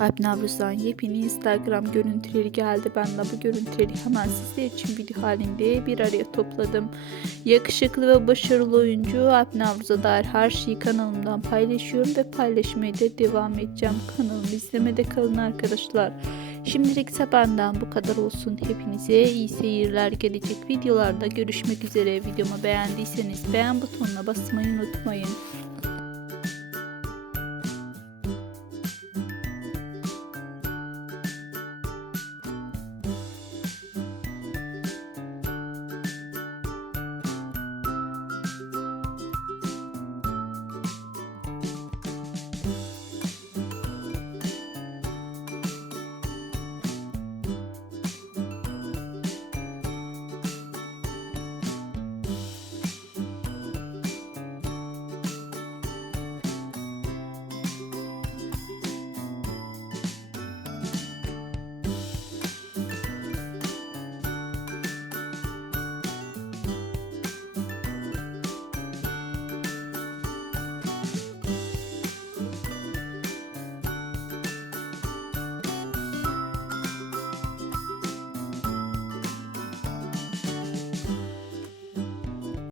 Alp Navruz'dan yepyeni Instagram görüntüleri geldi. Ben de bu görüntüleri hemen sizler için video halinde bir araya topladım. Yakışıklı ve başarılı oyuncu Alp Navruz'a dair her şeyi kanalımdan paylaşıyorum ve paylaşmaya da devam edeceğim. Kanalımı izlemede kalın arkadaşlar. Şimdilik ise benden bu kadar olsun. Hepinize iyi seyirler. Gelecek videolarda görüşmek üzere. Videomu beğendiyseniz beğen butonuna basmayı unutmayın.